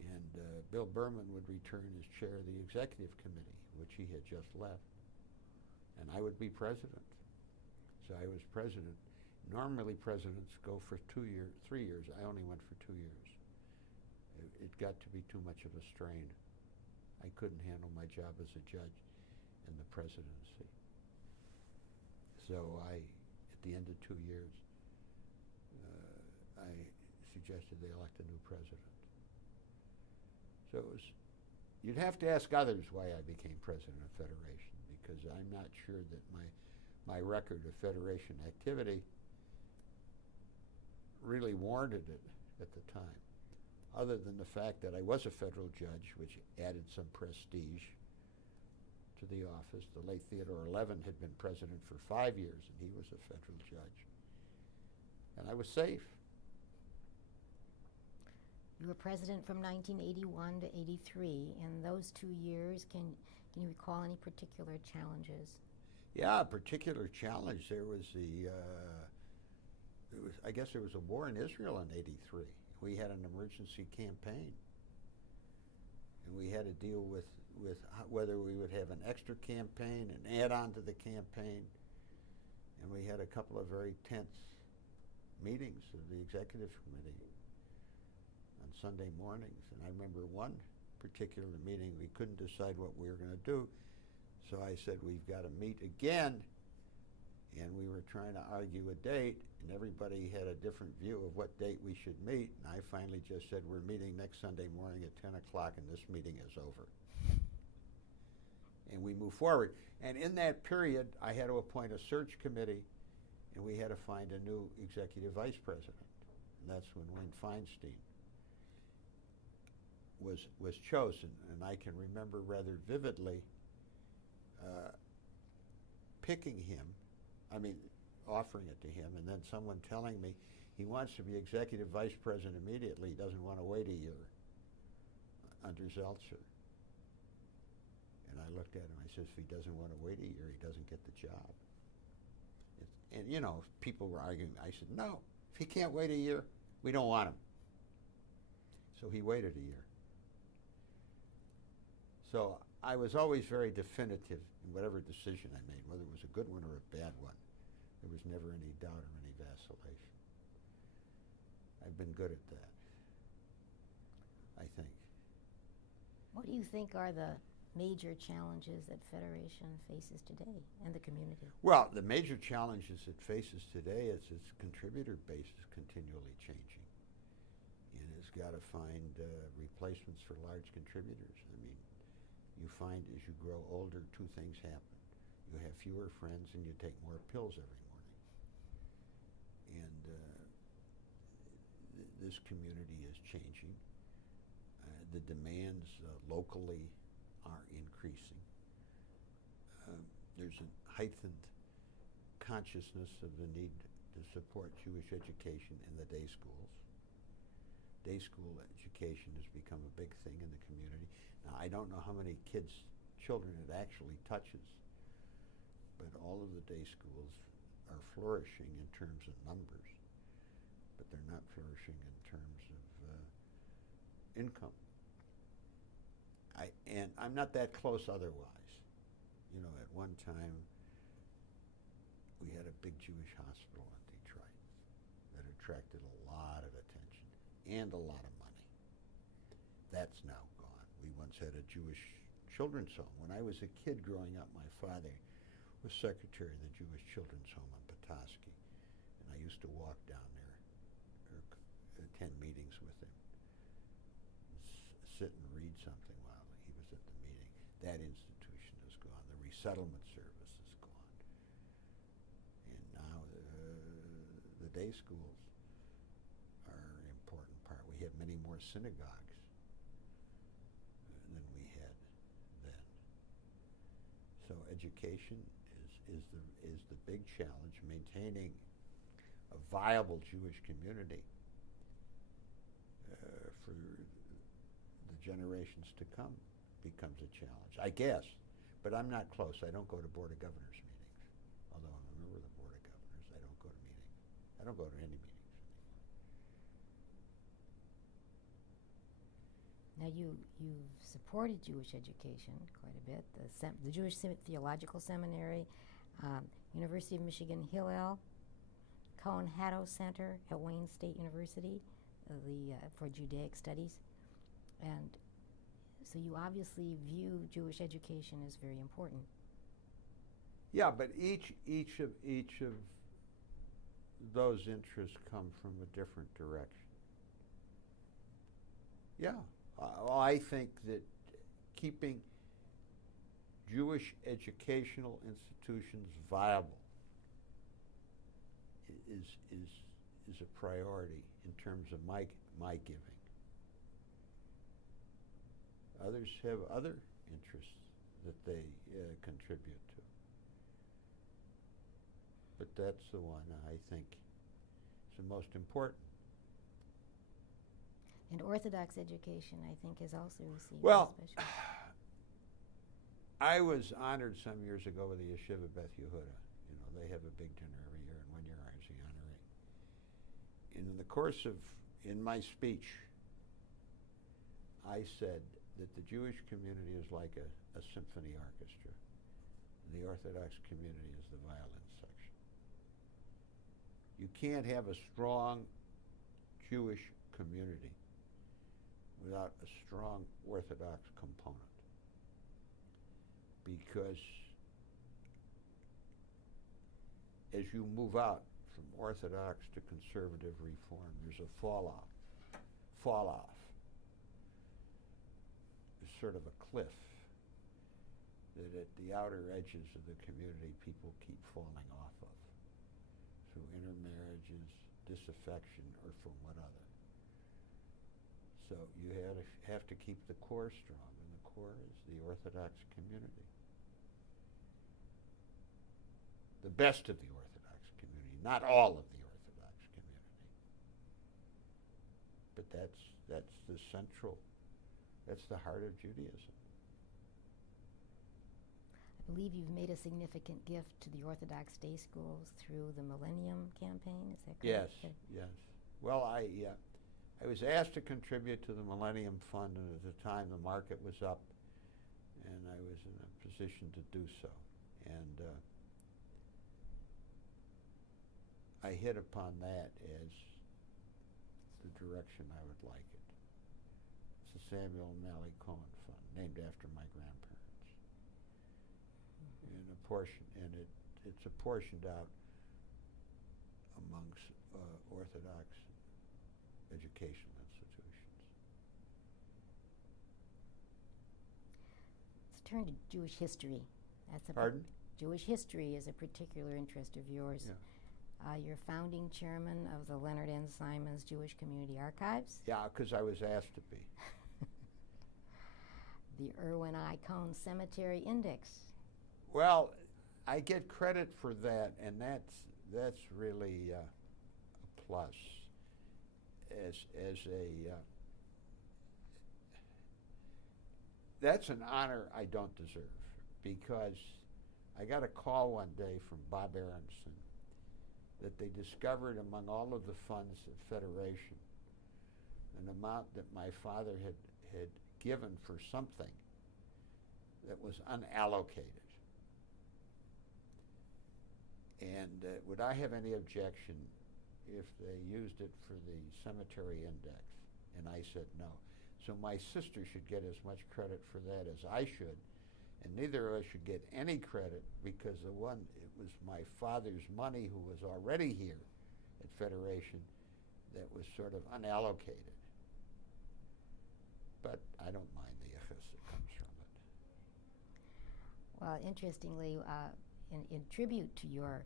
And Bill Berman would return as chair of the executive committee, which he had just left. And I would be president. So I was president. Normally presidents go for 3 years. I only went for 2 years. It got to be too much of a strain. I couldn't handle my job as a judge and the presidency. So at the end of 2 years, I suggested they elect a new president. So it was, you'd have to ask others why I became president of Federation, because I'm not sure that my record of Federation activity really warranted it at the time, other than the fact that I was a federal judge, which added some prestige to the office. The late Theodore Levin had been president for 5 years, and he was a federal judge. And I was safe. You were president from 1981 to 83. In those 2 years, can you recall any particular challenges? Yeah, a particular challenge. There was I guess there was a war in Israel in '83. We had an emergency campaign, and we had to deal with whether we would have an extra campaign, an add-on to the campaign, and we had a couple of very tense meetings of the executive committee on Sunday mornings. And I remember one particular meeting, we couldn't decide what we were going to do, so I said, "We've got to meet again." And we were trying to argue a date, and everybody had a different view of what date we should meet. And I finally just said, "We're meeting next Sunday morning at 10 o'clock, and this meeting is over." And we move forward. And in that period, I had to appoint a search committee, and we had to find a new executive vice president. And that's when Wayne Feinstein was chosen. And I can remember rather vividly picking him, offering it to him, and then someone telling me he wants to be executive vice president immediately. He doesn't want to wait a year under Zeltzer. And I looked at him, I said, "If he doesn't want to wait a year, he doesn't get the job." And you know, people were arguing. I said, "No, if he can't wait a year, we don't want him." So he waited a year. So I was always very definitive in whatever decision I made, whether it was a good one or a bad one. There was never any doubt or any vacillation. I've been good at that, I think. What do you think are the major challenges that Federation faces today and the community? Well, the major challenges it faces today is its contributor base is continually changing. And it's got to find replacements for large contributors. You find as you grow older, two things happen. You have fewer friends and you take more pills every morning. And this community is changing. The demands locally are increasing. There's a heightened consciousness of the need to support Jewish education in the day schools. Day school education has become a big thing in the community. Now, I don't know how many children it actually touches, but all of the day schools are flourishing in terms of numbers, but they're not flourishing in terms of income. And I'm not that close otherwise. You know, at one time, we had a big Jewish hospital in Detroit that attracted a lot of attention and a lot of money. That's now gone. We once had a Jewish children's home. When I was a kid growing up, my father was secretary of the Jewish Children's Home on Petoskey, and I used to walk down there or attend meetings with him, sit and read something while he was at the meeting. That institution is gone. The resettlement service is gone. And now the day schools are an important part. We have many more synagogues than we had then. So education is the big challenge. Maintaining a viable Jewish community for the generations to come becomes a challenge, I guess. But I'm not close. I don't go to Board of Governors meetings. Although I'm a member of the Board of Governors, I don't go to meetings. I don't go to any meetings anymore. Now you've supported Jewish education quite a bit. The Jewish Theological Seminary, University of Michigan Hillel, Cohen-Hatto Center at Wayne State University for Judaic Studies. And so you obviously view Jewish education as very important. Yeah, but each of those interests come from a different direction. Yeah, I think that keeping Jewish educational institutions viable is a priority in terms of my giving. Others have other interests that they contribute to. But that's the one I think is the most important. And Orthodox education, I think, has also received Well, special. I was honored some years ago with the Yeshiva Beth Yehuda. You know, they have a big dinner every year, and one year I was the honoree. And in the course of, in my speech, I said that the Jewish community is like a symphony orchestra. The Orthodox community is the violin section. You can't have a strong Jewish community without a strong Orthodox component, because as you move out from Orthodox to conservative reform, there's a fall off. There's sort of a cliff that at the outer edges of the community people keep falling off of through intermarriages, disaffection, or from what other. So you have to keep the core strong, and the core is the Orthodox community. The best of the Orthodox community, not all of the Orthodox community. But that's the central, that's the heart of Judaism. I believe you've made a significant gift to the Orthodox day schools through the Millennium Campaign, is that correct? Yes. Well, I was asked to contribute to the Millennium Fund, and at the time the market was up, and I was in a position to do so. And I hit upon that as the direction I would like it. It's the Samuel and Mally Cohen Fund, named after my grandparents. And it's apportioned out amongst Orthodox educational institutions. Let's turn to Jewish history. Pardon? Jewish history is a particular interest of yours. Yeah. You're founding chairman of the Leonard and Symons Jewish Community Archives. Yeah, because I was asked to be. The Irwin Cohn Cemetery Index. Well, I get credit for that, and that's really a plus. As a that's an honor I don't deserve, because I got a call one day from Bob Aronson that they discovered among all of the funds of Federation an amount that my father had given for something that was unallocated. And would I have any objection if they used it for the cemetery index? And I said no. So my sister should get as much credit for that as I should, and neither of us should get any credit, because it was my father's money, who was already here at Federation, that was sort of unallocated. But I don't mind the yichus that comes from it. Well, interestingly, in tribute to your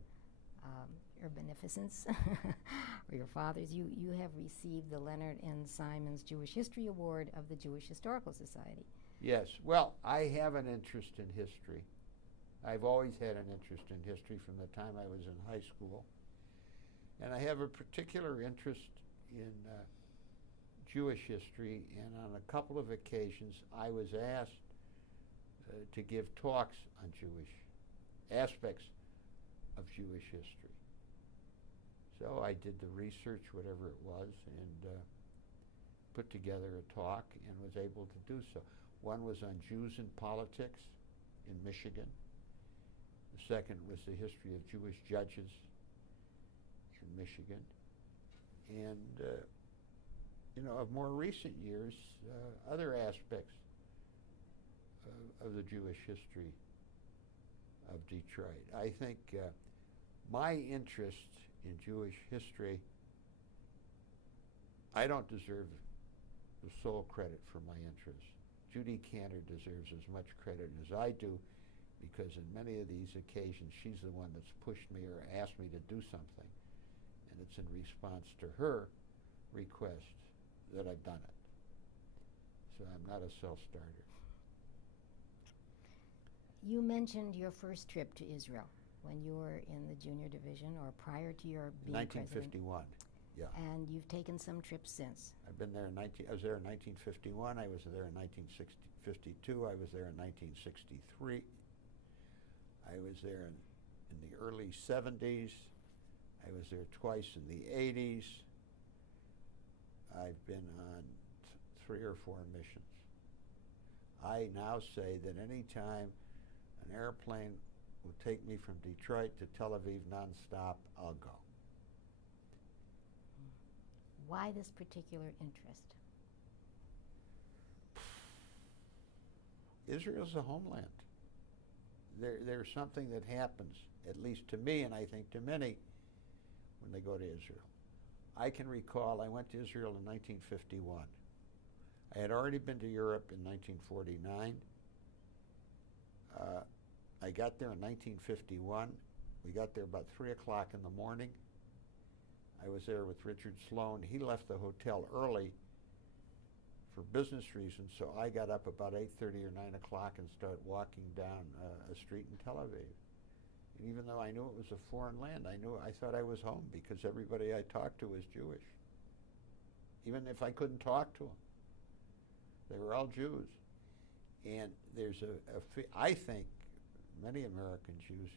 beneficence, or your fathers, you have received the Leonard N. Symons Jewish History Award of the Jewish Historical Society. Yes, well, I have an interest in history. I've always had an interest in history from the time I was in high school. And I have a particular interest in Jewish history, and on a couple of occasions I was asked to give talks on Jewish aspects of Jewish history. So I did the research, whatever it was, and put together a talk and was able to do so. One was on Jews in politics in Michigan. The second was the history of Jewish judges in Michigan. And of more recent years, other aspects of the Jewish history of Detroit. I think my interest in Jewish history, I don't deserve the sole credit for my interest. Judy Cantor deserves as much credit as I do, because in many of these occasions she's the one that's pushed me or asked me to do something, and it's in response to her request that I've done it. So I'm not a self-starter. You mentioned your first trip to Israel when you were in the junior division, or prior to your being 1951. president. Yeah. And you've taken some trips since. I've been there I was there in 1951, I was there in 1952, I was there in 1963. I was there in the early 70s. I was there twice in the 80s. I've been on 3 or 4 missions. I now say that any time an airplane will take me from Detroit to Tel Aviv nonstop, I'll go. Why this particular interest? Israel's a homeland. There's something that happens, at least to me, and I think to many, when they go to Israel. I can recall I went to Israel in 1951. I had already been to Europe in 1949. I got there in 1951. We got there about 3 o'clock in the morning. I was there with Richard Sloan. He left the hotel early for business reasons, so I got up about 8:30 or 9 o'clock and started walking down a street in Tel Aviv. And even though I knew it was a foreign land, I thought I was home, because everybody I talked to was Jewish. Even if I couldn't talk to them, they were all Jews. And there's I think many American Jews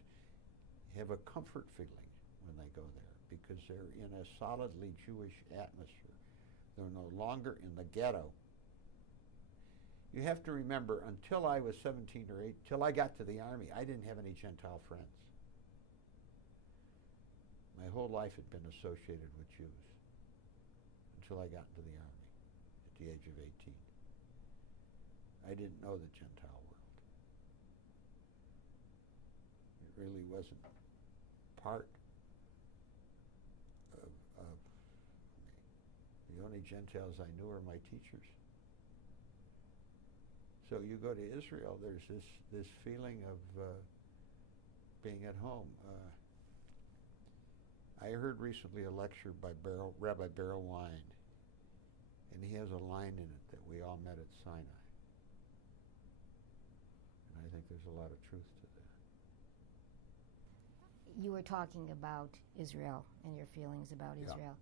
have a comfort feeling when they go there, because they're in a solidly Jewish atmosphere. They're no longer in the ghetto. You have to remember, until I was 17 or 8, till I got to the Army, I didn't have any Gentile friends. My whole life had been associated with Jews until I got into the Army at the age of 18. I didn't know the Gentile world. It really wasn't part of me. The only Gentiles I knew were my teachers. So you go to Israel, there's this feeling of being at home. I heard recently a lecture by Rabbi Beryl Wine, and he has a line in it that we all met at Sinai. And I think there's a lot of truth to that. you were talking about Israel and your feelings about Yeah. Israel.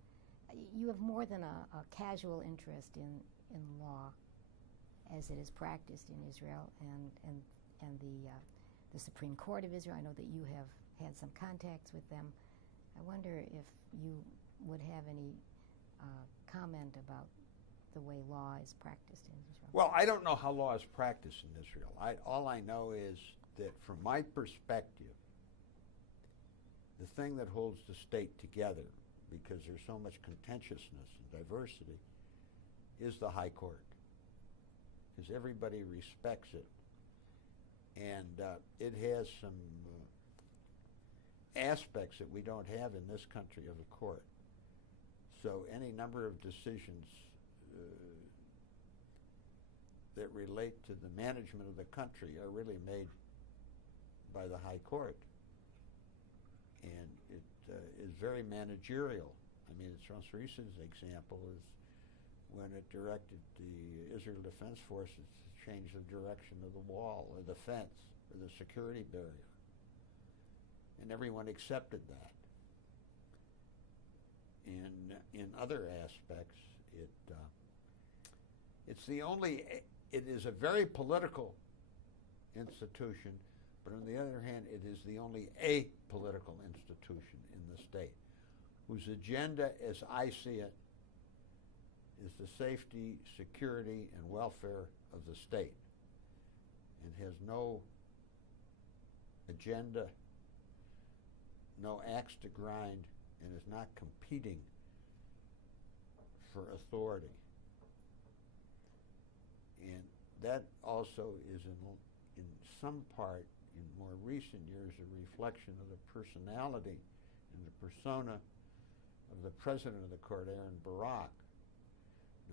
You have more than a casual interest in law as it is practiced in Israel and the Supreme Court of Israel. I know that you have had some contacts with them. I wonder if you would have any comment about the way law is practiced in Israel. Well, I don't know how law is practiced in Israel. All I know is that from my perspective, the thing that holds the state together, because there's so much contentiousness and diversity, is the high court. Because everybody respects it. And it has some aspects that we don't have in this country of a court. So any number of decisions that relate to the management of the country are really made by the high court. And it is very managerial. I mean, its most recent example is when it directed the Israel Defense Forces to change the direction of the wall or the fence or the security barrier. And everyone accepted that. In other aspects, it is a very political institution, but on the other hand, it is the only apolitical institution in the state whose agenda, as I see it, is the safety, security, and welfare of the state, and has no agenda, no axe to grind, and is not competing for authority. And that also is in some part, in more recent years, a reflection of the personality and the persona of the president of the court, Aaron Barak.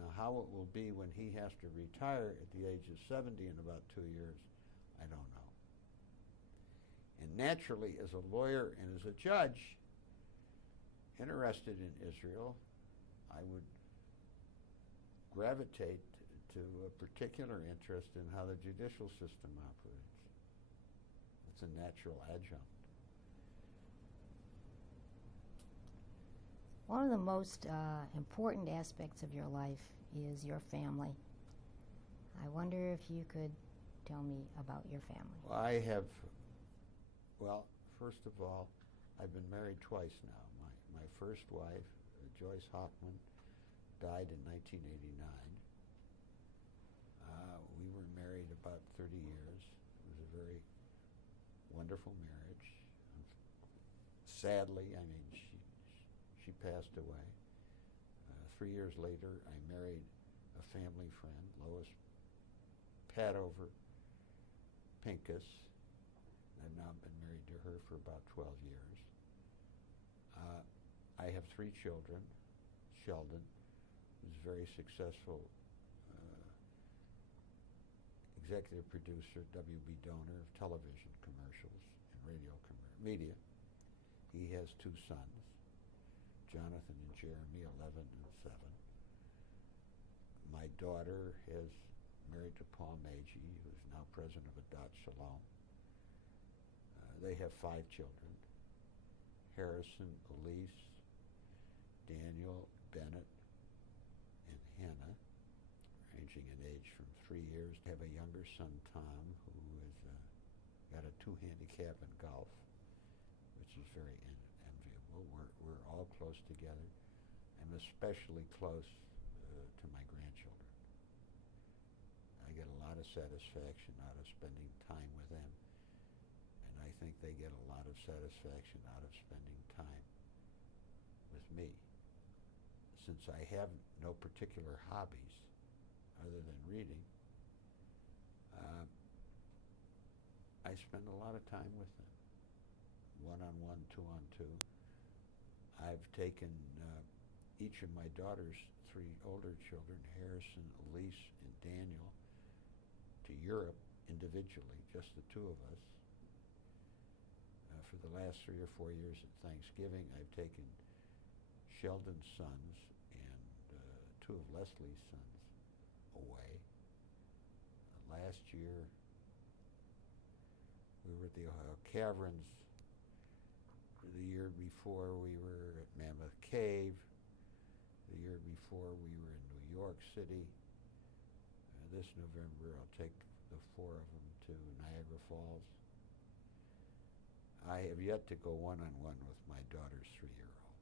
Now, how it will be when he has to retire at the age of 70 in about 2 years, I don't know. And naturally, as a lawyer and as a judge interested in Israel, I would gravitate to a particular interest in how the judicial system operates. It's a natural adjunct. One of the most important aspects of your life is your family. I wonder if you could tell me about your family. Well, first of all, I've been married twice now. My first wife, Joyce Hochman, died in 1989. We were married about 30 years. It was a very wonderful marriage. Sadly, I mean, she passed away. 3 years later, I married a family friend, Lois Padover Pincus. I've now been married to her for about 12 years. I have 3 children. Sheldon, who's a very successful executive producer, WB donor of television commercials and radio media. He has 2 sons, Jonathan and Jeremy, 11 and 7. My daughter is married to Paul Magee, who's now president of Adat Shalom. They have 5 children, Harrison, Elise, Daniel, Bennett, and Hannah, ranging in age from 3 years. They have a younger son, Tom, who has got a 2 handicap in golf, which is very enviable. We're all close together. I'm especially close to my grandchildren. I get a lot of satisfaction out of spending time with them, and I think they get a lot of satisfaction out of spending time with me. Since I have no particular hobbies other than reading, I spend a lot of time with them, one-on-one, two-on-two. I've taken each of my daughter's 3 older children, Harrison, Elise, and Daniel, to Europe individually, just the 2 of us. For the last 3 or 4 years at Thanksgiving, I've taken Sheldon's sons and 2 of Leslie's sons away. Last year, we were at the Ohio Caverns The year before we were at Mammoth Cave. The year before we were in New York City. This November I'll take the 4 of them to Niagara Falls. I have yet to go one-on-one with my daughter's 3-year-old.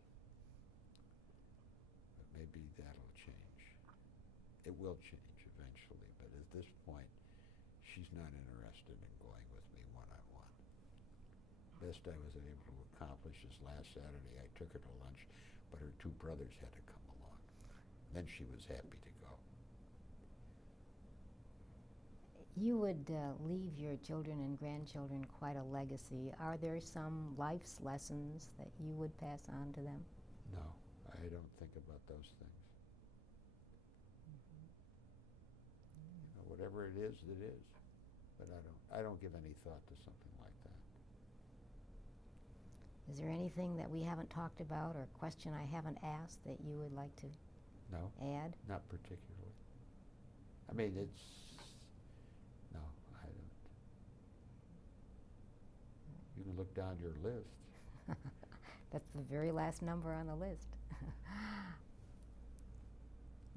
But maybe that'll change. It will change eventually, but at this point, she's not interested in going with me one-on-one. Best I was able to accomplish is last Saturday. I took her to lunch, but her 2 brothers had to come along. Then she was happy to go. You would leave your children and grandchildren quite a legacy. Are there some life's lessons that you would pass on to them? No, I don't think about those things. You know, whatever it is, it is. But I don't give any thought to something like that. Is there anything that we haven't talked about or a question I haven't asked that you would like to No, add? not particularly. I mean, no, I don't. You can look down your list. That's the very last number on the list.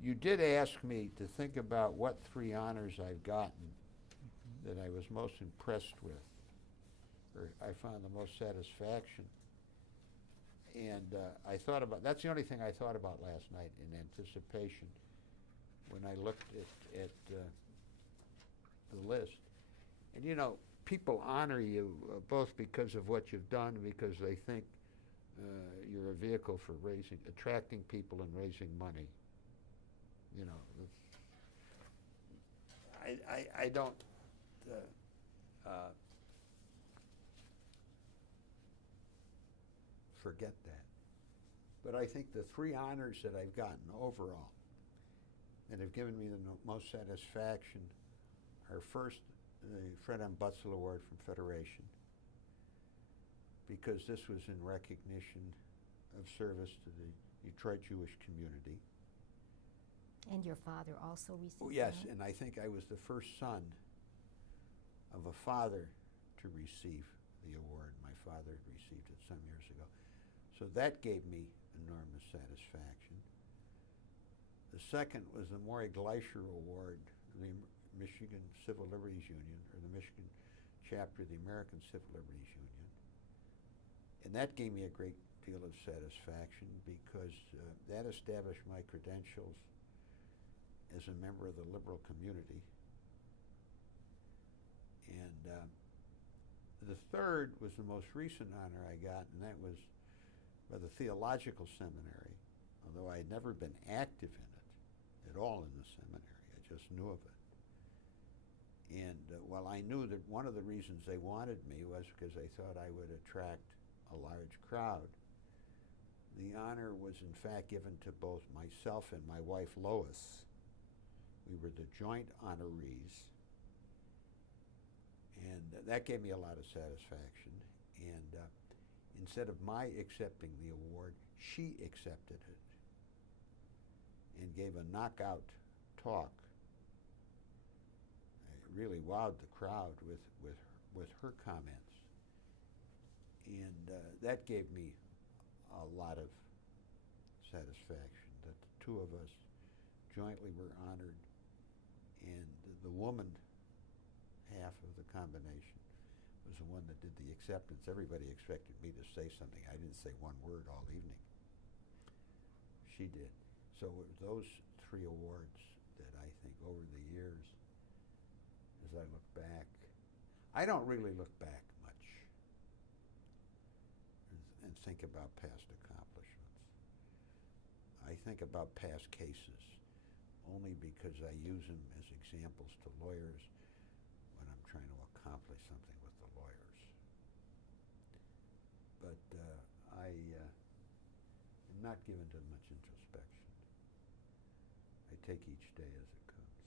You did ask me to think about what 3 honors I've gotten that I was most impressed with, or I found the most satisfaction. And I thought about, that's the only thing I thought about last night in anticipation when I looked at the list. And you know, people honor you both because of what you've done and because they think you're a vehicle for attracting people and raising money. You know, I don't forget that. But I think the 3 honors that I've gotten overall that have given me the most satisfaction are first the Fred M. Butzel Award from Federation, because this was in recognition of service to the Detroit Jewish community. And your father also received Oh, yes, that? and I think I was the first son of a father to receive the award. My father received it some years ago. So that gave me enormous satisfaction. The second was the Maury Gleischer Award, the Michigan Civil Liberties Union, or the Michigan chapter of the American Civil Liberties Union. And that gave me a great deal of satisfaction because that established my credentials as a member of the liberal community. And the third was the most recent honor I got, and that was by the Theological Seminary, although I had never been active in it at all in the seminary. I just knew of it. And while I knew that one of the reasons they wanted me was because they thought I would attract a large crowd, the honor was in fact given to both myself and my wife Lois. We were the joint honorees, and that gave me a lot of satisfaction. And instead of my accepting the award, she accepted it and gave a knockout talk. It really wowed the crowd with her comments. And that gave me a lot of satisfaction that the 2 of us jointly were honored, and the woman half of the combination was the one that did the acceptance. Everybody expected me to say something. I didn't say one word all evening. She did. So it was those 3 awards that I think over the years, as I look back, I don't really look back much and think about past accomplishments. I think about past cases only because I use them as examples to lawyers when I'm trying to accomplish something with the lawyers. But I am not given to much introspection. I take each day as it comes.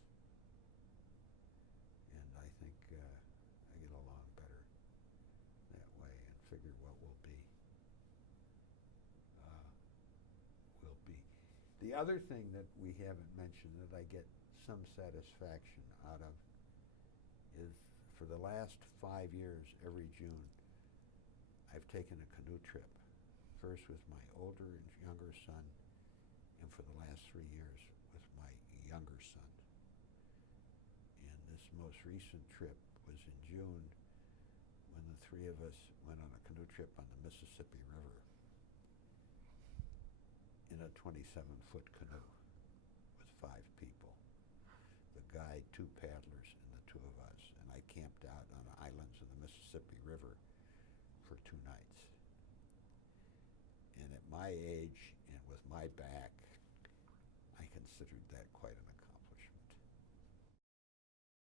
And I think I get along better that way and figure what will be. The other thing that we haven't mentioned that I get some satisfaction out of is for the last 5 years, every June, I've taken a canoe trip, first with my older and younger son, and for the last 3 years with my younger son. And this most recent trip was in June when the three of us went on a canoe trip on the Mississippi River in a 27-foot canoe with 5 people. The guide, 2 paddlers, and the 2 of us. And I camped out on islands of the Mississippi River for 2 nights. And at my age and with my back, I considered that quite an